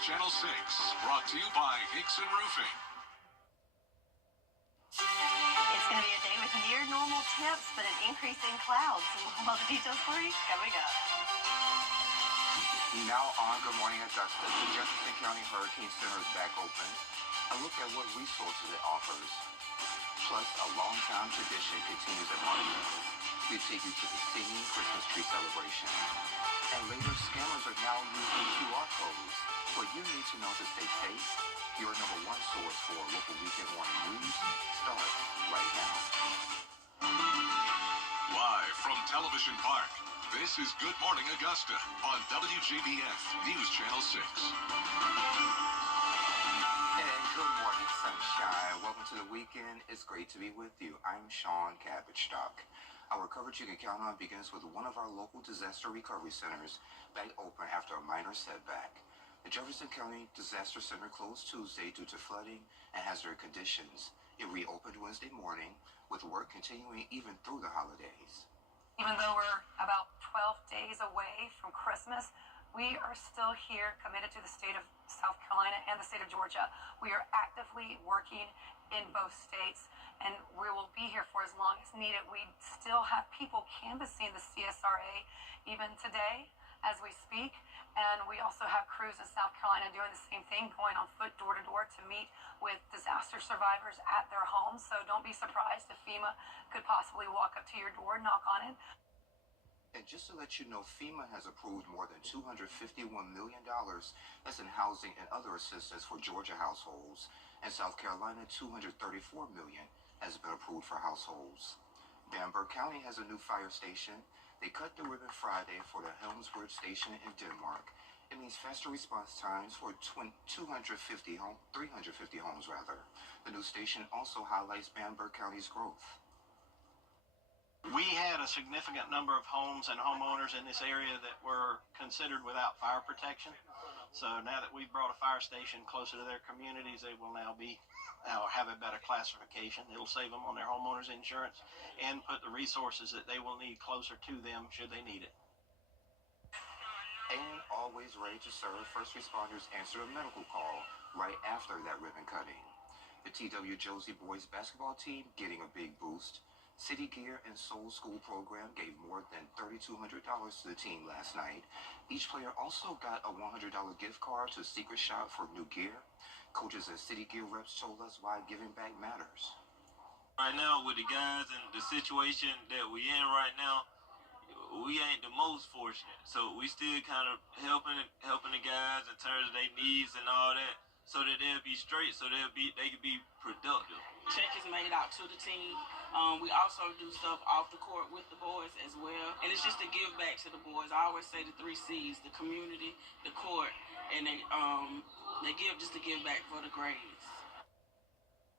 Channel 6, brought to you by Hickson Roofing. It's going to be a day with near normal temps, but an increase in clouds. All the details for you coming up. Now on Good Morning Augusta, the Jefferson County Hurricane Center is back open. A look at what resources it offers. Plus, a long-time tradition continues at Martin Mills. We take you to the singing Christmas tree celebration. And later, scammers are now using QR codes. What you need to know to stay safe, your number one source for local weekend morning news starts right now. Live from Television Park, this is Good Morning Augusta on WJBF News Channel 6. And good morning, sunshine. Welcome to the weekend. It's great to be with you. I'm Sean Cabbage-Stock. Our coverage you can count on begins with one of our local disaster recovery centers back open after a minor setback. The Jefferson County Disaster Center closed Tuesday due to flooding and hazardous conditions. It reopened Wednesday morning, with work continuing even through the holidays. Even though we're about 12 days away from Christmas, we are still here committed to the state of South Carolina and the state of Georgia. We are actively working in both states, and we will be here for as long as needed. We still have people canvassing the CSRA even today as we speak, and we also have crews in South Carolina doing the same thing, going on foot door to door to meet with disaster survivors at their homes. So don't be surprised if FEMA could possibly walk up to your door, knock on it. And just to let you know, FEMA has approved more than $251 million that's in housing and other assistance for Georgia households. In South Carolina, $234 million has been approved for households. Bamberg County has a new fire station. They cut the ribbon Friday for the Helmsburg station in Denmark. It means faster response times for 350 homes rather. The new station also highlights Bamberg County's growth. We had a significant number of homes and homeowners in this area that were considered without fire protection. So now that we've brought a fire station closer to their communities, they will now have a better classification. It'll save them on their homeowners insurance and put the resources that they will need closer to them should they need it. And always ready to serve, first responders answer a medical call right after that ribbon cutting. The TW Josie boys basketball team getting a big boost. City Gear and Soul School program gave more than $3,200 to the team last night. Each player also got a $100 gift card to Secret Shop for new gear. Coaches and City Gear reps told us why giving back matters. Right now, with the guys and the situation that we in right now, we ain't the most fortunate. So we still kind of helping the guys in terms of their needs and all that, so that they'll be straight, so they can be productive. Check is made out to the team. We also do stuff off the court with the boys as well. And it's just to give back to the boys. I always say the 3 C's, the community, the court, and they give just to give back for the grades.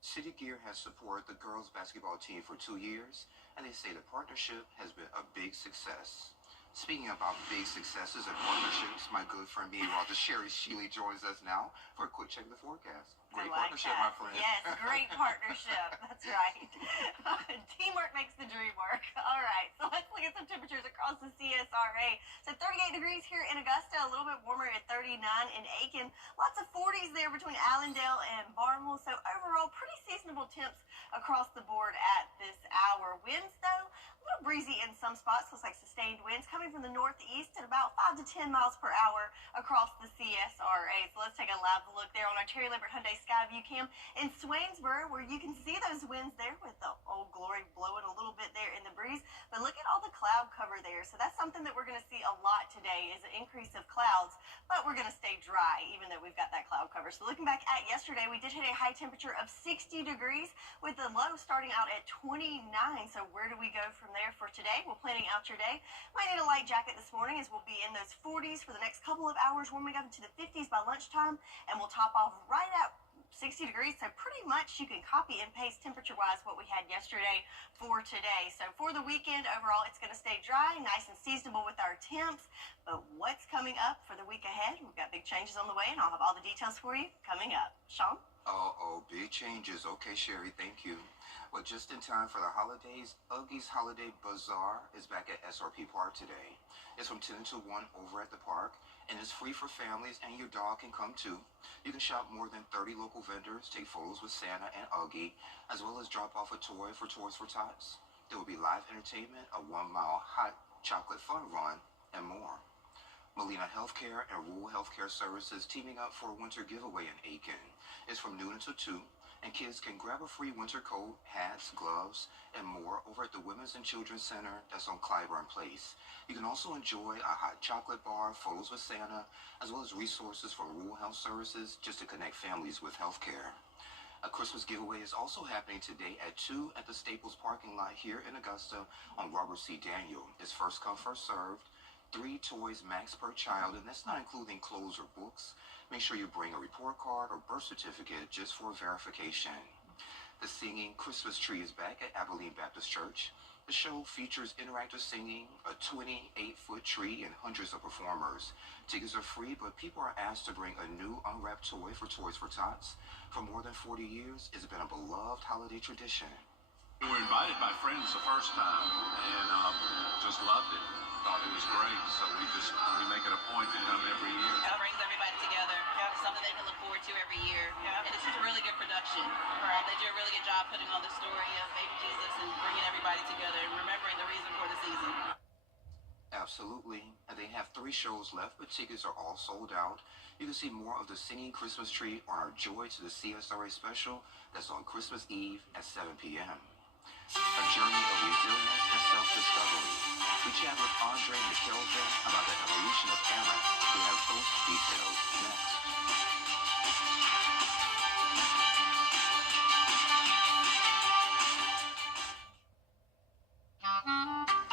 City Gear has supported the girls basketball team for 2 years, and they say the partnership has been a big success. Speaking about big successes and partnerships, my good friend Meteorologist Sherry Sheely joins us now for a quick check of the forecast. Great partnership, my friend. Yes, great partnership. That's right. Teamwork makes the dream work. All right, so let's look at some temperatures across the CSRA. So 38 degrees here in Augusta, a little bit warmer at 39 in Aiken. Lots of 40s there between Allendale and Barnwell. So overall, pretty seasonable temps across the board at this hour. Winds, though, a little breezy in some spots. Looks like sustained winds coming from the northeast at about 5 to 10 miles per hour across the CSRA. So let's take a live look there on our Terry Lambert Hyundai Skyview cam in Swainsboro, where you can see those winds there with the Old Glory blowing a little bit there in the breeze. But look at all the cloud cover there. So that's something that we're going to see a lot today is an increase of clouds, but we're going to stay dry even though we've got that cloud cover. So looking back at yesterday, we did hit a high temperature of 60 degrees with the low starting out at 29. So where do we go from there for today? We're planning out your day. Might need a light jacket this morning as we'll be in those 40s for the next couple of hours, warming up into the 50s by lunchtime, and we'll top off right at 60 degrees, so pretty much you can copy and paste temperature-wise what we had yesterday for today. So for the weekend, overall, it's going to stay dry, nice and seasonable with our temps. But what's coming up for the week ahead? We've got big changes on the way, and I'll have all the details for you coming up. Sean? Oh, big changes. Okay, Sherry, thank you. Well, just in time for the holidays, Uggy's Holiday Bazaar is back at SRP Park today. It's from 10 to 1 over at the park, and it's free for families, and your dog can come too. You can shop more than 30 local vendors, take photos with Santa and Uggy, as well as drop off a toy for Toys for Tots. There will be live entertainment, a 1 mile hot chocolate fun run, and more. Molina Healthcare and Rural Healthcare Services teaming up for a winter giveaway in Aiken. It's from noon until 2, and kids can grab a free winter coat, hats, gloves, and more over at the Women's and Children's Center that's on Clyburn Place. You can also enjoy a hot chocolate bar, photos with Santa, as well as resources from Rural Health Services just to connect families with healthcare. A Christmas giveaway is also happening today at 2 at the Staples parking lot here in Augusta on Robert C. Daniel. It's first come, first served. 3 toys max per child, and that's not including clothes or books. Make sure you bring a report card or birth certificate just for verification. The Singing Christmas Tree is back at Abilene Baptist Church. The show features interactive singing, a 28-foot tree, and hundreds of performers. Tickets are free, but people are asked to bring a new unwrapped toy for Toys for Tots. For more than 40 years, it's been a beloved holiday tradition. We were invited by friends the first time and just loved it. Thought it was great, so we make it a point to come every year. It brings everybody together. It's something they can look forward to every year. And it's just a really good production. They do a really good job putting on the story of baby Jesus and bringing everybody together and remembering the reason for the season. Absolutely. And they have 3 shows left, but tickets are all sold out. You can see more of the Singing Christmas Tree on our Joy to the CSRA special that's on Christmas Eve at 7 p.m. A journey of resilience and self-discovery. We chat with Andre McKelvin about the evolution of Aaron. We have those details next.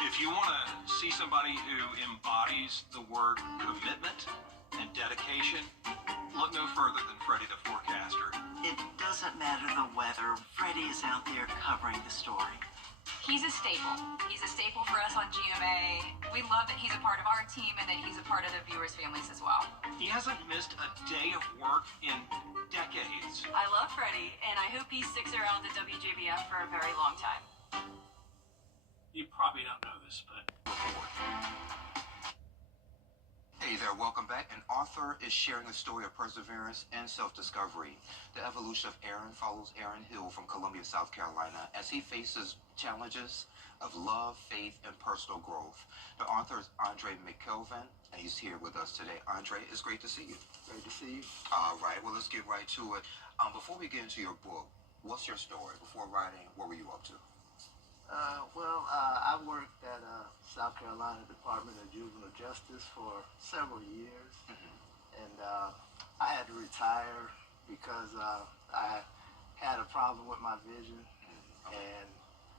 If you want to see somebody who embodies the word commitment and dedication, look no further than Freddie the Forecaster. It doesn't matter the weather. Freddie is out there covering the story. He's a staple. He's a staple for us on GMA. We love that he's a part of our team and that he's a part of the viewers' families as well. He hasn't missed a day of work in decades. I love Freddie, and I hope he sticks around at WJBF for a very long time. You probably don't know this, but Hey there, welcome back. An author is sharing a story of perseverance and self-discovery. The evolution of Aaron follows Aaron Hill from Columbia, South Carolina, as he faces challenges of love, faith, and personal growth. The author is Andre McKelvin, and he's here with us today. Andre, it's great to see you. Great to see you. All right, well, let's get right to it. Before we get into your book, what's your story? Before writing, what were you up to? I worked at South Carolina Department of Juvenile Justice for several years, and I had to retire because I had a problem with my vision, and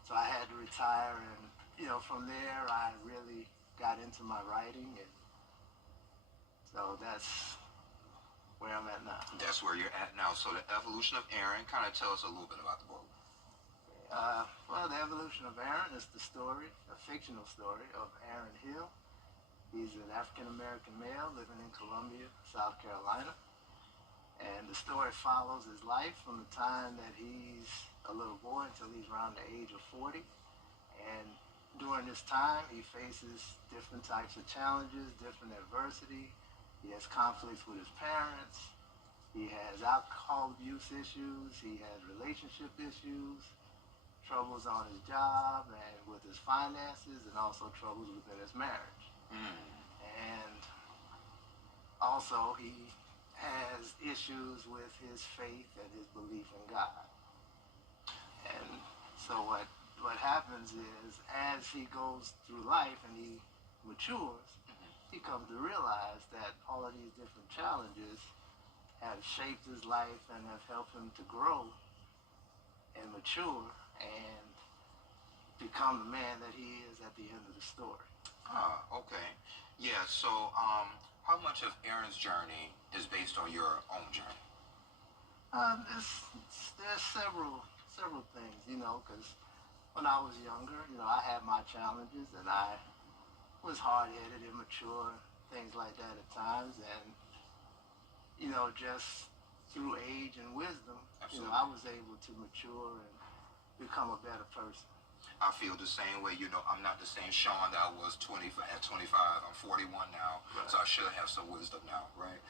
so I had to retire. And from there, I really got into my writing, and so that's where I'm at now. That's where you're at now. So the evolution of Aaron, kind of tell us a little bit about the book. The evolution of Aaron is the story, a fictional story of Aaron Hill. He's an African-American male living in Columbia, South Carolina. And the story follows his life from the time that he's a little boy until he's around the age of 40. And during this time, he faces different types of challenges, different adversity. He has conflicts with his parents. He has alcohol abuse issues. He has relationship issues. Troubles on his job and with his finances, and also troubles within his marriage. And also he has issues with his faith and his belief in God. And so what happens is, as he goes through life and he matures, he comes to realize that all of these different challenges have shaped his life and have helped him to grow and mature and become the man that he is at the end of the story. Okay. Yeah, so how much of Aaron's journey is based on your own journey? There's several things, because when I was younger, I had my challenges, and I was hard-headed, immature, things like that at times, and, just through age and wisdom, Absolutely. I was able to mature and become a better person. I feel the same way. I'm not the same Sean that I was at 25. I'm 41 now, Right. so I should have some wisdom now, right?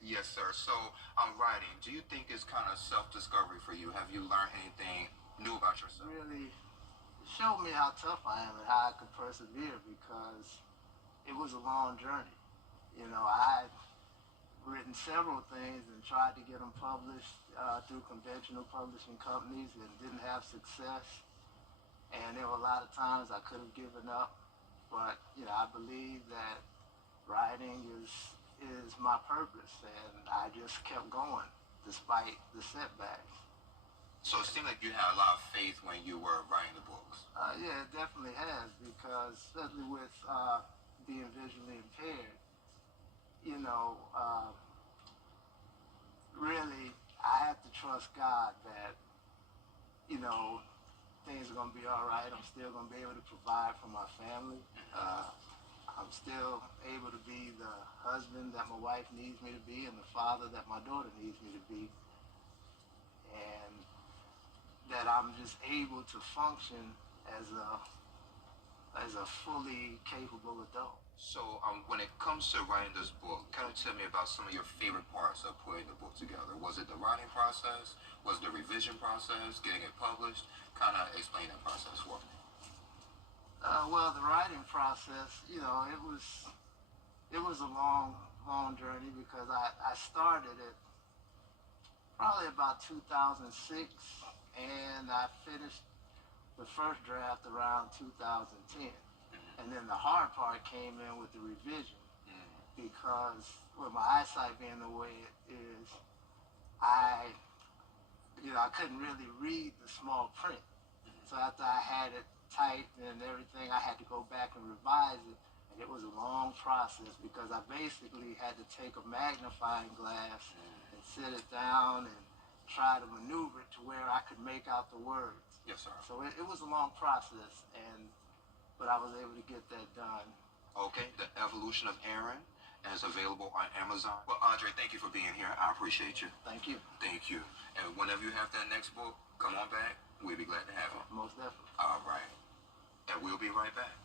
Yes, sir. So I'm writing. Do you think it's kind of self-discovery for you? Have you learned anything new about yourself? Really showed me how tough I am and how I could persevere, because it was a long journey. I'd written several things and tried to get them published through conventional publishing companies and didn't have success. And there were a lot of times I could have given up, but I believe that writing is my purpose, and I just kept going despite the setbacks. So it seemed like you had a lot of faith when you were writing the books. Yeah, it definitely has, because especially with being visually impaired, really I have to trust God that things are going to be all right. I'm still going to be able to provide for my family. I'm still able to be the husband that my wife needs me to be and the father that my daughter needs me to be. And that I'm just able to function as a fully capable adult. So when it comes to writing this book, kind of tell me about some of your favorite parts of putting the book together. Was it the writing process? Was it the revision process? Getting it published? Kind of explain that process for me. Well, the writing process, it was a long journey, because I started it probably about 2006, and I finished the first draft around 2010. And then the hard part came in with the revision, because with my eyesight being the way it is, I couldn't really read the small print. So after I had it typed and everything, I had to go back and revise it. And it was a long process, because I basically had to take a magnifying glass and sit it down and try to maneuver it to where I could make out the words. Yes, sir. So it was a long process, but I was able to get that done. Okay, The Evolution of Aaron is available on Amazon. Well, Andre, thank you for being here. I appreciate you. Thank you. Thank you. And whenever you have that next book, come on back. We'll be glad to have it. Most definitely. All right. And we'll be right back.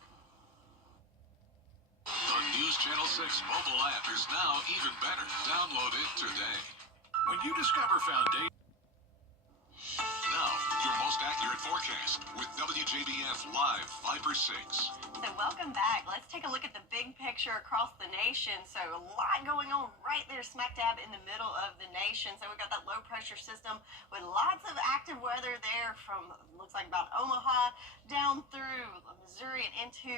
The News Channel 6 mobile app is now even better. Download it today. When you discover Foundation... Now, your most accurate forecast with WJBF Live 5/6. So welcome back. Let's take a look at the big picture across the nation. So a lot going on right there smack dab in the middle of the nation. So we've got that low pressure system with lots of active weather there from, looks like about Omaha down through Missouri and into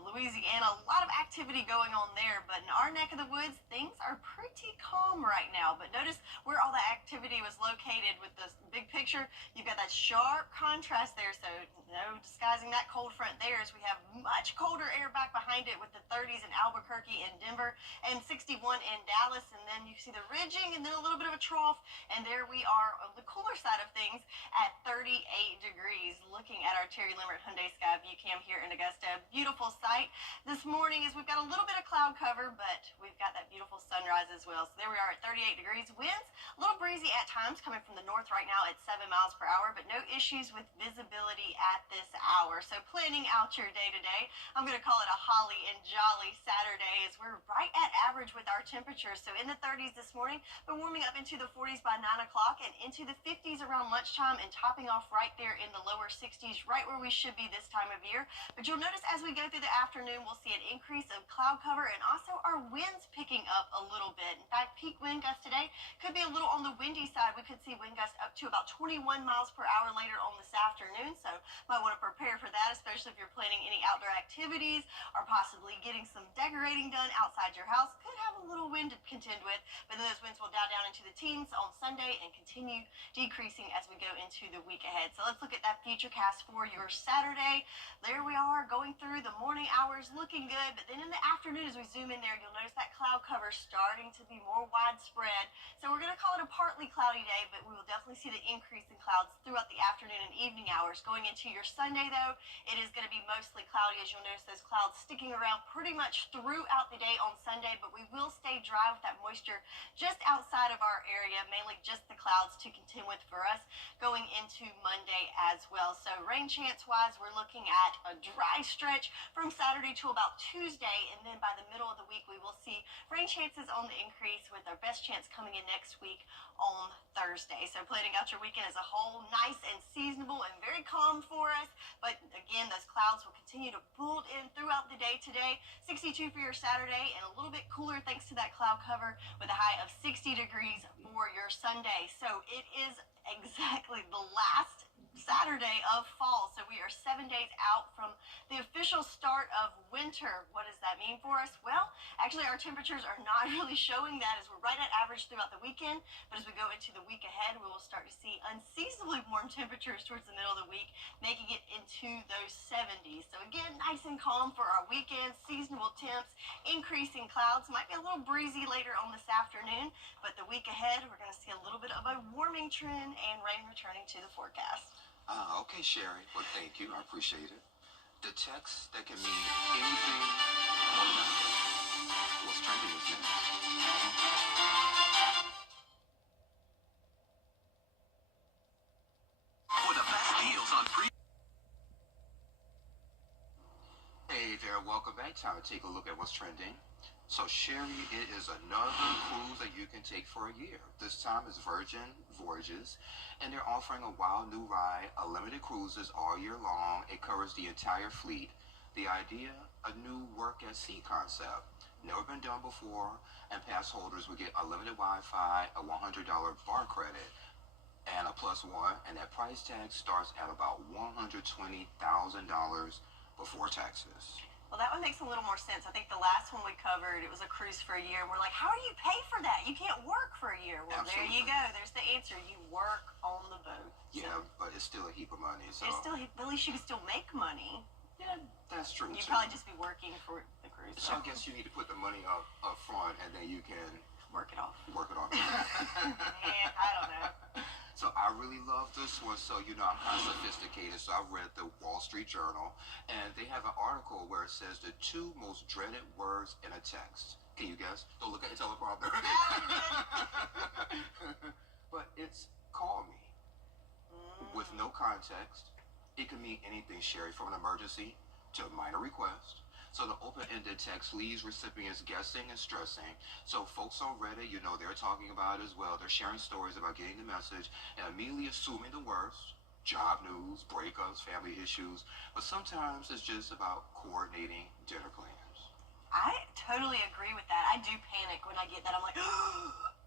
Louisiana. A lot of activity going on there, but in our neck of the woods, things are pretty calm right now. But notice where all the activity was located with this big picture. You've got that sharp contrast there, so no disguising that cold front there, as we have much colder air back behind it with the 30s in Albuquerque and Denver and 61 in Dallas. And then you see the ridging and then a little bit of a trough, and there we are on the cooler side of things at 38 degrees. Looking at our Terry Limerick Hyundai Sky View Cam here in Augusta. Beautiful sight this morning is we've got a little bit of cloud cover, but we've got that beautiful sunrise as well. So there we are at 38 degrees. Winds a little breezy at times coming from the north right now at 7 miles per hour, but no issues with visibility at this hour. So planning out your day today, I'm going to call it a holly and jolly Saturday, as we're right at average with our temperatures. So in the 30s this morning, but warming up into the 40s by 9 o'clock and into the 50s around lunchtime, and topping off right there in the lower 60s, right where we should be this time of year. But you'll notice as we go through the afternoon, we'll see an increase of cloud cover and also our winds picking up a little bit. In fact, peak wind gusts today could be a little on the windy side. We could see wind gusts up to about 21 miles per hour later on this afternoon. So might want to prepare for that, especially if you're planning any outdoor activities or possibly getting some decorating done outside your house. Could have a little wind to contend with, but then those winds will dial down into the teens on Sunday and continue decreasing as we go into the week ahead. So let's look at that future cast for your Saturday. There we are going through the morning hours, looking good, but then in the afternoon as we zoom in there, you'll notice that cloud cover starting to be more widespread. So we're going to call it a partly cloudy day, but we will definitely see the increase in clouds throughout the afternoon and evening hours. Going into your Sunday, though, it is going to be mostly cloudy, as you'll notice those clouds sticking around pretty much throughout the day on Sunday, but we will stay dry with that moisture just outside of our area, mainly just the clouds to contend with for us going into Monday as well. So rain chance wise, we're looking at a dry stretch from Saturday to about Tuesday, and then by the middle of the week we will see rain chances on the increase, with our best chance coming in next week on Thursday. So planning out your weekend as a whole, nice and seasonable and very calm for us. But again, those clouds will continue to build in throughout the day today. 62 for your Saturday, and a little bit cooler thanks to that cloud cover, with a high of 60 degrees for your Sunday. So it is exactly the last Saturday of fall. So we are 7 days out from the official start of winter. What does that mean for us? Well, actually our temperatures are not really showing that, as we're right at average throughout the weekend. But as we go into the week ahead, we will start to see unseasonably warm temperatures towards the middle of the week, making it into those 70s. So again, nice and calm for our weekend. Seasonable temps, increasing clouds, might be a little breezy later on this afternoon, but the week ahead we're going to see a little bit of a warming trend and rain returning to the forecast. Okay, Sherry. Well, thank you. I appreciate it. The text that can mean anything or nothing. What's trending is next. For the best deals on Hey there, welcome back. Time to take a look at what's trending. So, Sherry, it is another cruise that you can take for a year. This time is Virgin Voyages, and they're offering a wild new ride, unlimited cruises all year long. It covers the entire fleet. The idea, a new work at sea concept. Never been done before, and pass holders will get unlimited Wi-Fi, a $100 bar credit, and a +1, and that price tag starts at about $120,000 before taxes. Well, that one makes a little more sense. I think the last one we covered, it was a cruise for a year. And we're like, how do you pay for that? You can't work for a year. Well, Absolutely. There you go. There's the answer. You work on the boat. Yeah, but it's still a heap of money. So It's still, at least you can still make money. yeah, that's true. You'd too. probably just be working for the cruise. So I guess you need to put the money up front, and then you can Work it off. work it on. Man, I don't know. So I really love this one. So, you know, I'm kind of sophisticated. So I read the Wall Street Journal, and they have an article where it says the 2 most dreaded words in a text. Can you guess? Don't look at the teleprompter. But it's call me. With no context. It can mean anything, Sherry, from an emergency to a minor request. So the open-ended text leaves recipients guessing and stressing. So folks on Reddit, you know, they're talking about it as well. They're sharing stories about getting the message and immediately assuming the worst. Job news, breakups, family issues. But sometimes it's just about coordinating dinner plans. I totally agree with that. I do panic when I get that. I'm like,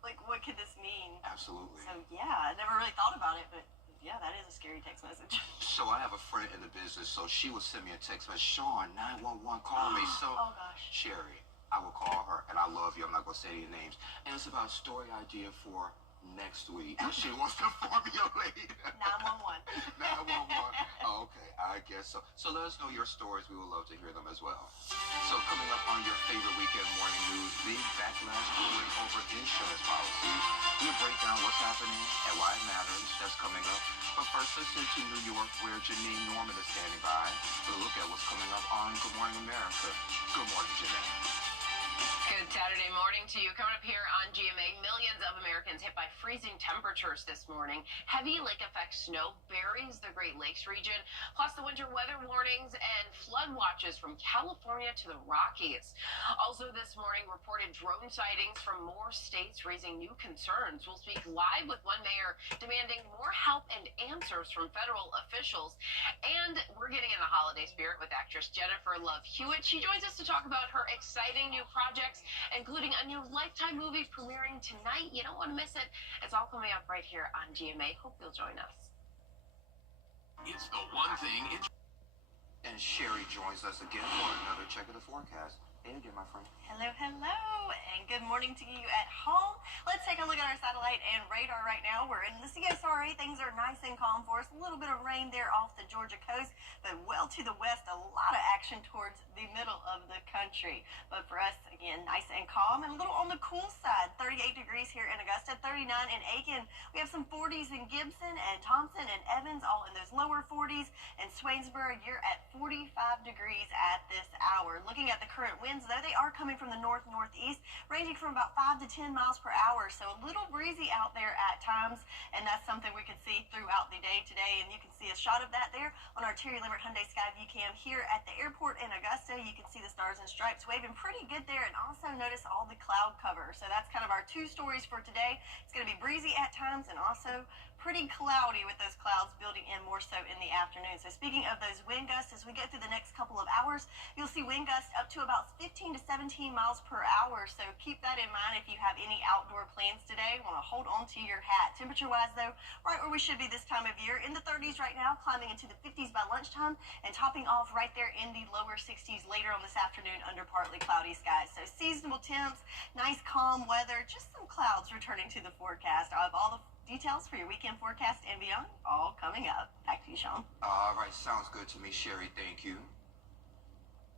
like, what could this mean? Absolutely. So, yeah, I never really thought about it, but yeah, that is a scary text message. So I have a friend in the business, so she would send me a text message, Sean, 911, call me. So, Oh, gosh. Sherry, I will call her, and I love you. I'm not going to say any names. And it's about a story idea for next week. She wants to formulate. 911. 911. Okay, I guess so. So let us know your stories. We would love to hear them as well. So coming up on your favorite weekend morning news, big backlash ruling over insurance policies. We'll break down what's happening and why it matters. That's coming up. But first, let's head to New York, where Janine Norman is standing by to look at what's coming up on Good Morning America. Good morning, Janine. Good Saturday morning to you. Coming up here on GMA, millions of Americans hit by freezing temperatures this morning. Heavy lake effect snow buries the Great Lakes region, plus the winter weather warnings and flood watches from California to the Rockies. Also this morning, reported drone sightings from more states, raising new concerns. We'll speak live with one mayor demanding more help and answers from federal officials. And we're getting in the holiday spirit with actress Jennifer Love Hewitt. She joins us to talk about her exciting new projects, including a new Lifetime movie premiering tonight. You don't want to miss it. It's all coming up right here on GMA. Hope you'll join us. It's the one thing. And Sherry joins us again for another check of the forecast. Hey again, my friend. Hello, hello, and good morning to you at home. Let's take a look at our satellite and radar right now. We're in the CSRA. Things are nice and calm for us. A little bit of rain there off the Georgia coast, but well to the west, a lot of action towards the middle of the country. But for us, again, nice and calm and a little on the cool side. 38 degrees here in Augusta, 39 in Aiken. We have some 40s in Gibson and Thompson and Evans, all in those lower 40s. And Swainsboro, you're at 45 degrees at this hour. Looking at the current wind winds, though they are coming from the north-northeast, ranging from about 5 to 10 miles per hour. So a little breezy out there at times, and that's something we can see throughout the day today. And you can see a shot of that there on our Terry Lambert Hyundai Skyview cam here at the airport in Augusta. You can see the stars and stripes waving pretty good there, and also notice all the cloud cover. So that's kind of our two stories for today. It's going to be breezy at times and also pretty cloudy with those clouds building in more so in the afternoon. So speaking of those wind gusts, as we go through the next couple of hours, you'll see wind gusts up to about 15 to 17 miles per hour. So keep that in mind if you have any outdoor plans today. Want to hold on to your hat. Temperature-wise, though, right where we should be this time of year, in the 30s right now, climbing into the 50s by lunchtime, and topping off right there in the lower 60s later on this afternoon under partly cloudy skies. So seasonable temps, nice calm weather, just some clouds returning to the forecast. I'll have all the details for your weekend forecast and beyond all coming up. Back to you, Sean. All right, sounds good to me, Sherry. Thank you.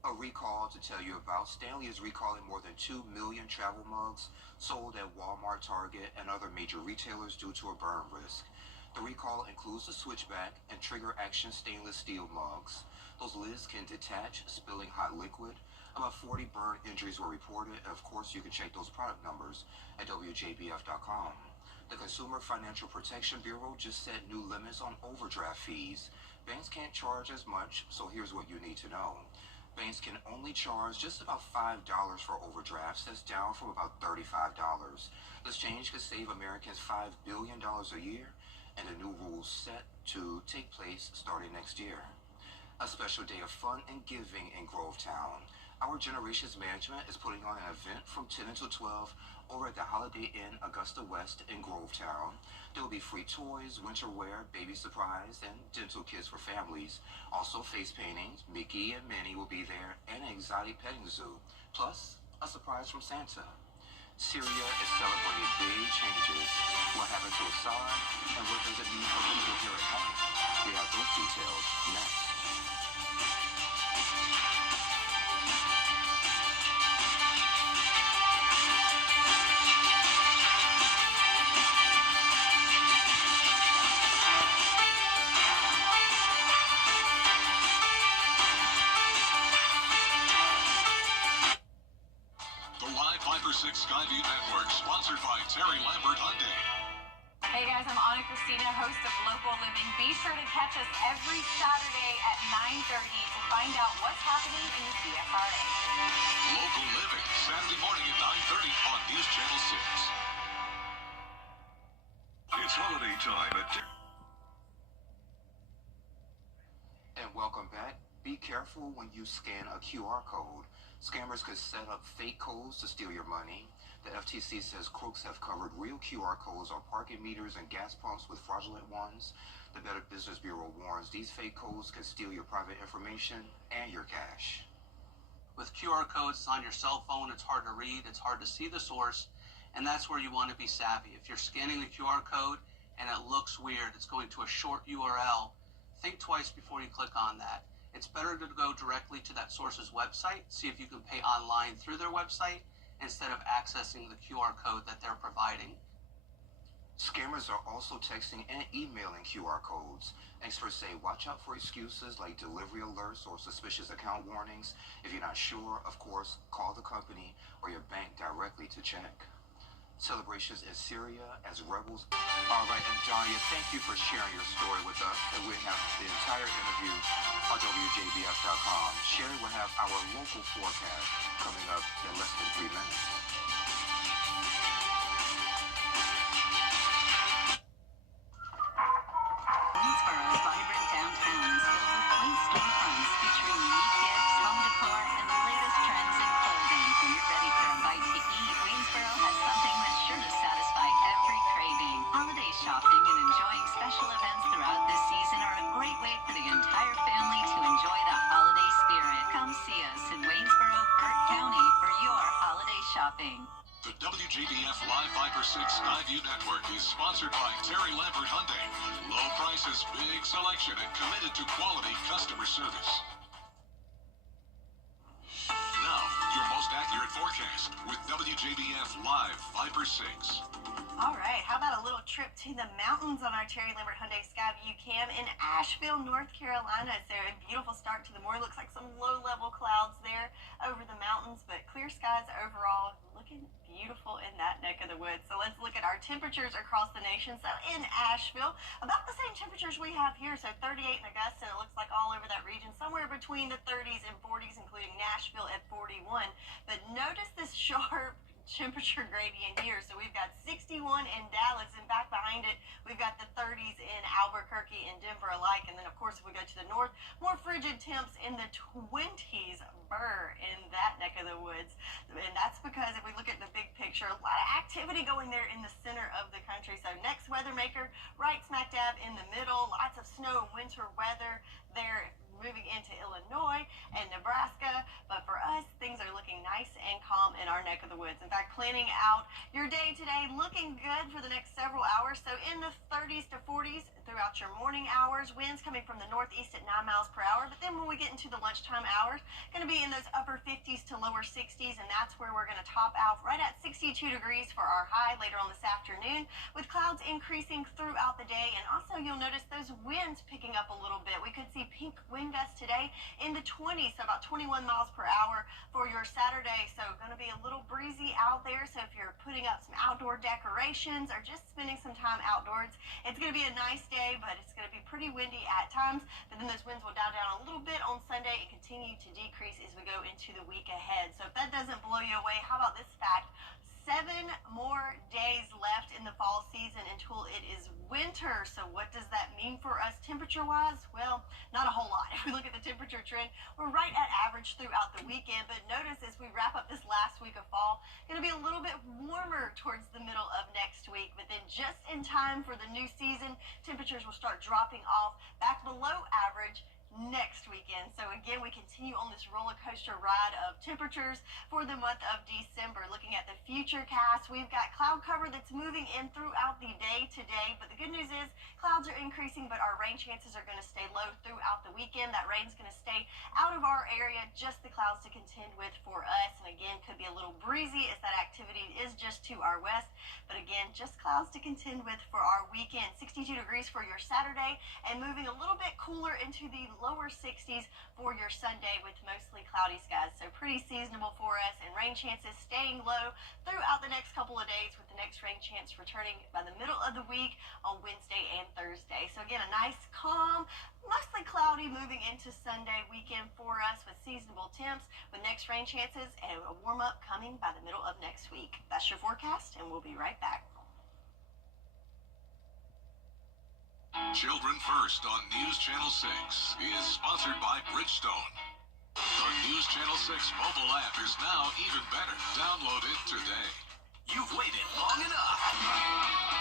A recall to tell you about. Stanley is recalling more than 2 million travel mugs sold at Walmart, Target, and other major retailers due to a burn risk. The recall includes the switchback and trigger action stainless steel mugs. Those lids can detach, spilling hot liquid. About 40 burn injuries were reported. And of course, you can check those product numbers at WJBF.com. The Consumer Financial Protection Bureau just set new limits on overdraft fees. Banks can't charge as much, so here's what you need to know. Banks can only charge just about $5 for overdrafts. That's down from about $35. This change could save Americans $5 billion a year, and the new rules set to take place starting next year. A special day of fun and giving in Grovetown. Our Generations Management is putting on an event from 10 until 12 over at the Holiday Inn Augusta West in Grovetown. There will be free toys, winter wear, baby surprise, and dental kits for families. Also face paintings, Mickey and Minnie will be there, and an exotic petting zoo. Plus, a surprise from Santa. Syria is celebrating big changes. What happened to Assad, and what does it mean for people here at home? We have those details next. Skyview Network, sponsored by Terry Lambert Hyundai. Hey guys, I'm Anna Christina, host of Local Living. Be sure to catch us every Saturday at 9:30 to find out what's happening in the CSRA. Local Living, Saturday morning at 9:30 on News Channel 6. It's holiday time at And welcome back. Be careful when you scan a QR code. Scammers could set up fake codes to steal your money. The FTC says crooks have covered real QR codes on parking meters and gas pumps with fraudulent ones. The Better Business Bureau warns these fake codes can steal your private information and your cash. With QR codes on your cell phone, it's hard to read, it's hard to see the source, and that's where you want to be savvy. If you're scanning the QR code and it looks weird, it's going to a short URL, think twice before you click on that. It's better to go directly to that source's website, see if you can pay online through their website instead of accessing the QR code that they're providing. Scammers are also texting and emailing QR codes. Experts say watch out for excuses like delivery alerts or suspicious account warnings. If you're not sure, of course, call the company or your bank directly to check. Celebrations in Syria as rebels. All right, and Johnny, thank you for sharing your story with us. And we have the entire interview on WJBF.com. Sherry will have our local forecast coming up in less than 3 minutes. Waynesboro's vibrant downtown is filled with quaint storefronts featuring unique gifts, home decor, and the latest trends in clothing. When you're ready for a bite to eat, Waynesboro has something that's sure to satisfy every craving. Holiday shopping and enjoying special events throughout this season are a great way for the entire family to enjoy the holiday spirit. Come see us in Waynesboro, Burke County for your holiday shopping. The WJBF Live Viper 6 Skyview Network is sponsored by Terry Lambert Hyundai. Low prices, big selection, and committed to quality customer service. Now, your most accurate forecast forecast with WJBF Live Viper 6. All right, how about a little trip to the mountains on our Terry Lambert Hyundai Skyview Cam in Asheville, North Carolina. So a beautiful start to the morning. Looks like some low-level clouds there over the mountains, but clear skies overall. Looking beautiful in that neck of the woods. So let's look at our temperatures across the nation. So in Asheville, about the same temperatures we have here. So 38 in Augusta, and it looks like all over that region, somewhere between the 30s and 40s, including Nashville at 41. But notice this sharp temperature gradient here. So we've got 61 in Dallas, and back behind it, we've got the 30s in Albuquerque and Denver alike. And then, of course, if we go to the north, more frigid temps in the 20s, Burr in that neck of the woods. And that's because if we look at the big picture, a lot of activity going there in the center of the country. So next weather maker, right smack dab in the middle, lots of snow and winter weather there, moving into Illinois and Nebraska. But for us, things are looking nice and calm in our neck of the woods. In fact, planning out your day today, looking good for the next several hours. So in the 30s to 40s throughout your morning hours, winds coming from the northeast at 9 miles per hour. But then when we get into the lunchtime hours, going to be in those upper 50s to lower 60s, and that's where we're going to top out right at 62 degrees for our high later on this afternoon, with clouds increasing throughout the day. And also you'll notice those winds picking up a little bit. We could see pink wind gusts today in the 20s, so about 21 miles per hour for your Saturday. So going to be a little breezy out there. So if you're putting up some outdoor decorations or just spending some time outdoors, it's going to be a nice day, but it's going to be pretty windy at times. But then those winds will die down a little bit on Sunday and continue to decrease as we go into the week ahead. So if that doesn't blow you away, how about this fact? 7 more days left in the fall season until it is winter. So what does that mean for us temperature-wise? Well, not a whole lot. If we look at the temperature trend, we're right at average throughout the weekend. But notice as we wrap up this last week of fall, going to be a little bit warmer towards the middle of next week. But then just in time for the new season, temperatures will start dropping off back below average next weekend. So again, we continue on this roller coaster ride of temperatures for the month of December. Looking at the future cast, we've got cloud cover that's moving in throughout the day today, but the good news is clouds are increasing, but our rain chances are going to stay low throughout the weekend. That rain's going to stay out of our area, just the clouds to contend with for us. And again, could be a little breezy as that activity is just to our west, but again, just clouds to contend with for our weekend. 62 degrees for your Saturday, and moving a little bit cooler into the lower 60s for your Sunday with mostly cloudy skies. So pretty seasonable for us, and rain chances staying low throughout the next couple of days, with the next rain chance returning by the middle of the week on Wednesday and Thursday. So again, a nice calm, mostly cloudy moving into Sunday weekend for us with seasonable temps, with next rain chances and a warm up coming by the middle of next week. That's your forecast, and we'll be right back. Children First on News Channel 6 is sponsored by Bridgestone. The News Channel 6 mobile app is now even better. Download it today. You've waited long enough.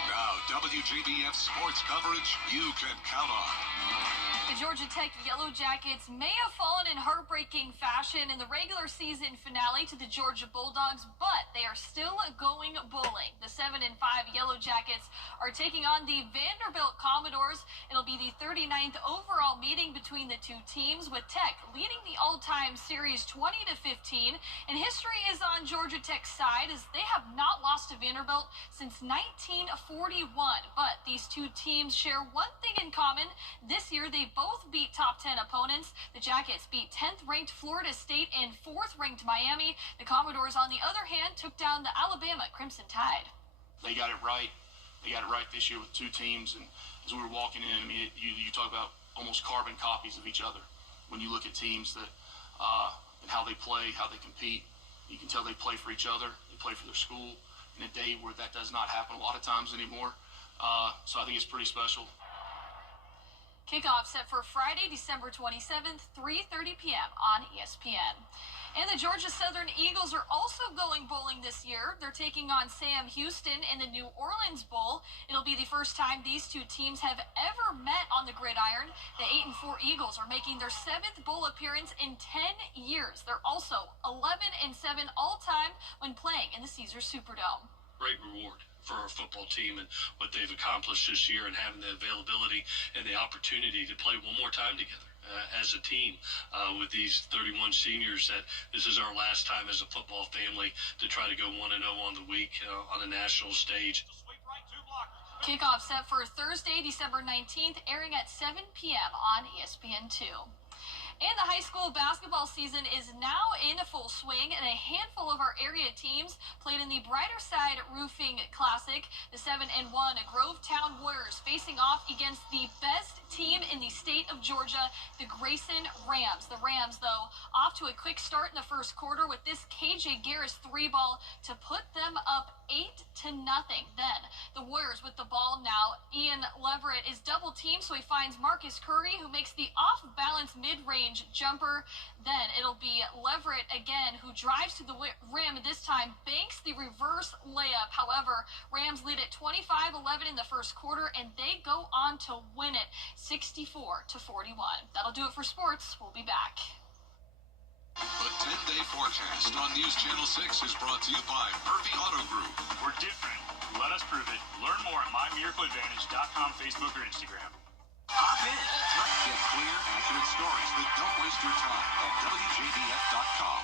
Now, WJBF sports coverage you can count on. The Georgia Tech Yellow Jackets may have fallen in heartbreaking fashion in the regular season finale to the Georgia Bulldogs, but they are still going bowling. The 7-5 Yellow Jackets are taking on the Vanderbilt Commodores. It'll be the 39th overall meeting between the two teams, with Tech leading the all-time series 20-15. And history is on Georgia Tech's side, as they have not lost to Vanderbilt since 1941. But these two teams share one thing in common. This year, they both beat top 10 opponents. The Jackets beat 10th ranked Florida State and 4th ranked Miami. The Commodores, on the other hand, took down the Alabama Crimson Tide. They got it right. They got it right this year with two teams. And as we were walking in, I mean, you talk about almost carbon copies of each other. When you look at teams that and how they play, how they compete, you can tell they play for each other. They play for their school. In a day where that does not happen a lot of times anymore. So I think it's pretty special. Kickoff set for Friday, December 27th, 3:30 p.m. on ESPN. And the Georgia Southern Eagles are also going bowling this year. They're taking on Sam Houston in the New Orleans Bowl. It'll be the first time these two teams have ever met on the gridiron. The 8-4 Eagles are making their 7th bowl appearance in 10 years. They're also 11-7 all-time when playing in the Caesars Superdome. Great reward for our football team and what they've accomplished this year, and having the availability and the opportunity to play one more time together. as a team with these 31 seniors that this is our last time as a football family to try to go 1-0 on the week on the national stage. Kickoff set for Thursday, December 19th, airing at 7 p.m. on ESPN2. And the high school basketball season is now in full swing, and a handful of our area teams played in the Brighter Side Roofing Classic. The 7-1 Grovetown Warriors facing off against the best team in the state of Georgia, the Grayson Rams. The Rams, though, off to a quick start in the first quarter with this KJ Garris 3-ball to put them up 8-0. Then the Warriors with the ball now. Ian Leverett is double teamed, so he finds Marcus Curry, who makes the off-balance mid-range jumper. Then it'll be Leverett again, who drives to the rim, this time banks the reverse layup. However, Rams lead at 25-11 in the first quarter, and they go on to win it 64-41. That'll do it for sports. We'll be back. The 10-day forecast on News Channel 6 is brought to you by Murphy Auto Group. We're different. Let us prove it. Learn more at mymiracleadvantage.com, Facebook, or Instagram. Hop in. Get clear, accurate stories that don't waste your time at WJBF.com.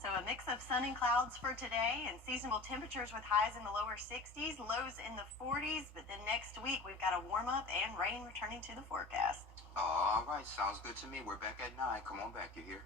So a mix of sun and clouds for today, and seasonable temperatures with highs in the lower 60s, lows in the 40s. But then next week, we've got a warm-up and rain returning to the forecast. All right, sounds good to me. We're back at 9. Come on back, you hear?